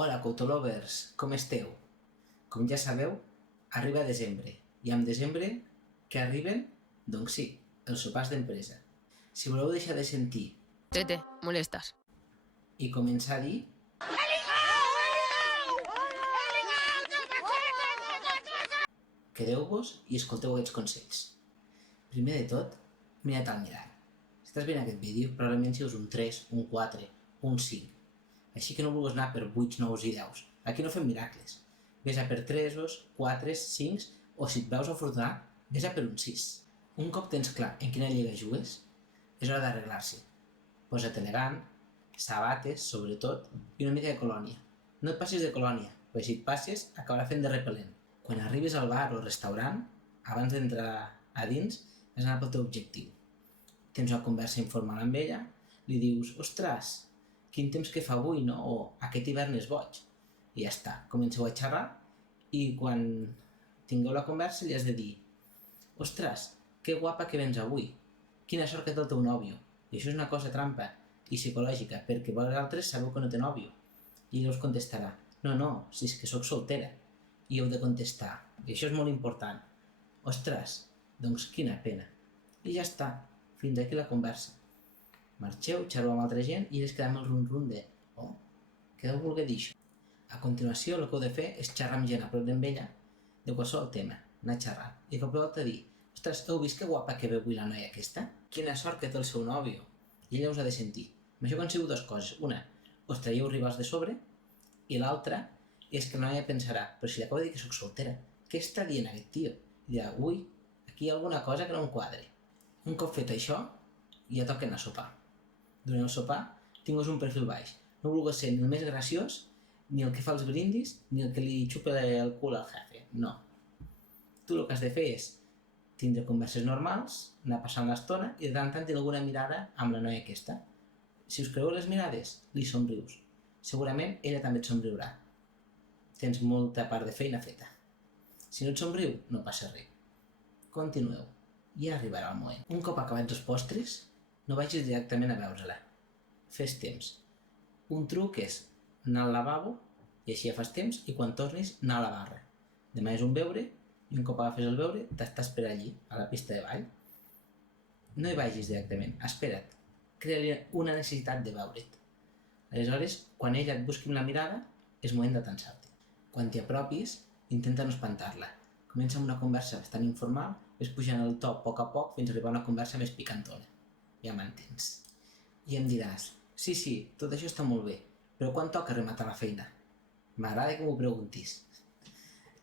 Hola, Coutolovers, com esteu? Com ja sabeu, arriba desembre, i amb desembre, què arriben? Doncs sí, els sopars d'empresa. Si voleu deixar de sentir Tete, molestas. i començar a dir, quedeu-vos i escolteu aquests consells. Primer de tot, mira't al mirall. Si estàs veient aquest vídeo, probablement si és un 3, un 4, un 5. Així que no vulguis anar per 8, 9 i 10. Aquí no fem miracles. Ves a per 3, 4, 5, o si et veus afortunat, ves a per un 6. Un cop tens clar en quina lliga jugues, és hora d'arreglar-se. Posa't elegant, sabates, sobretot, i una mica de colònia. No et passis de colònia, perquè si et passes, acabarà fent de repel·lent. Quan arribis al bar o restaurant, abans d'entrar a dins, has d'anar pel teu objectiu. Tens una conversa informal amb ella, li dius, ostres, quin temps que fa avui, no? O aquest hivern és boig. I ja està, comenceu a xerrar i quan tingueu la conversa li has de dir, ostres, que guapa que vens avui, quina sort que té el teu nòvio. I això és una cosa trampa i psicològica, perquè vosaltres sabeu que no té nòvio. I ella us contestarà, no, si és que sóc soltera. I heu de contestar, i això és molt important, ostres, doncs quina pena. I ja està, fins aquí la conversa. Marxeu, xerreu amb altra gent i es quedem el rum-rum de oh, què deu voler dir això? A continuació, el que heu de fer és xerrar amb gent a prop d'ella de qualsevol tema, anar a xerrar. I cop de volta dir, ostres, heu vist que guapa que ve avui la noia aquesta? Quina sort que té el seu nòvio. I ella us ha de sentir. Amb això aconseguiu dues coses. Una, us traieu rivals de sobre, i l'altra és que la noia pensarà, però si li acabo de dir que soc soltera, què està dient aquest tio? I dirà, ui, aquí hi ha alguna cosa que no em quadre. Un cop fet això, ja toca anar a sopar. Durant el sopar, tingues un perfil baix. No vulguis ser ni el més graciós, ni el que fa els brindis, ni el que li xupa el cul al jefe. No. Tu el que has de fer és tindre converses normals, anar passant l'estona i de tant en tant tenir alguna mirada amb la noia aquesta. Si us creueu les mirades, li somrius. Segurament ella també et somriurà. Tens molta part de feina feta. Si no et somriu, no passa res. Continueu. Ja arribarà el moment. Un cop acabats els postres, no vagis directament a veure-la. Fes temps. Un truc és anar al lavabo, i així ja fas temps, i quan tornis, anar a la barra. Demà és un beure, i un cop agafes el beure, t'estàs per allí, a la pista de ball. No hi vagis directament, espera't. Crea-li una necessitat de veure't. Aleshores, quan ella et busqui amb la mirada, és moment d'atansar-te. Quan t'hi apropis, intenta no espantar-la. Comença amb una conversa bastant informal, ves pujant el to a poc fins a arribar a una conversa més picantona. Ja m'entens. I em diràs, sí, tot això està molt bé, però quan toca rematar la feina? M'agrada que m'ho preguntis.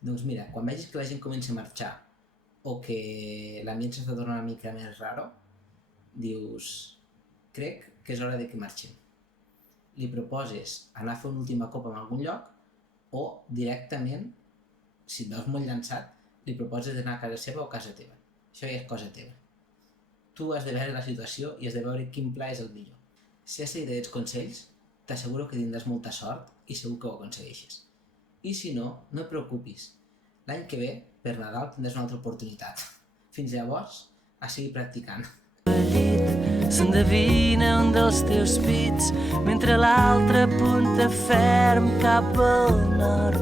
Doncs mira, quan vegis que la gent comença a marxar o que l'ambient s'està tornant una mica més raro, dius, crec que és hora de que marxem. Li proposes anar a fer una última copa en algun lloc o directament, si et veus molt llançat, li proposes d'anar a casa seva o a casa teva. Això ja és cosa teva. Tu has de veure la situació i has de veure quin pla és el millor. Si has seguit aquests consells, t'asseguro que tindràs molta sort i segur que ho aconsegueixes. I si no, no et preocupis. L'any que ve, per Nadal, tindràs una altra oportunitat. Fins llavors, a seguir practicant. S'endevina un dels teus pits mentre l'altre apunta ferm cap al nord.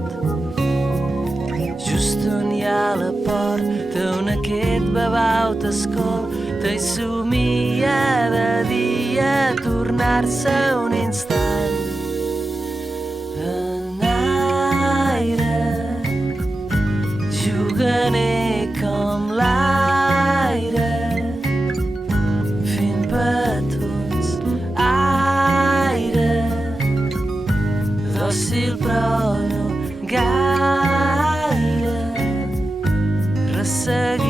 Just on hi ha la porta on aquest babau t'escolta i somia de dia tornar-se un instant en aire juganer com l'aire fent petons aire dòcil però no gaire resseguit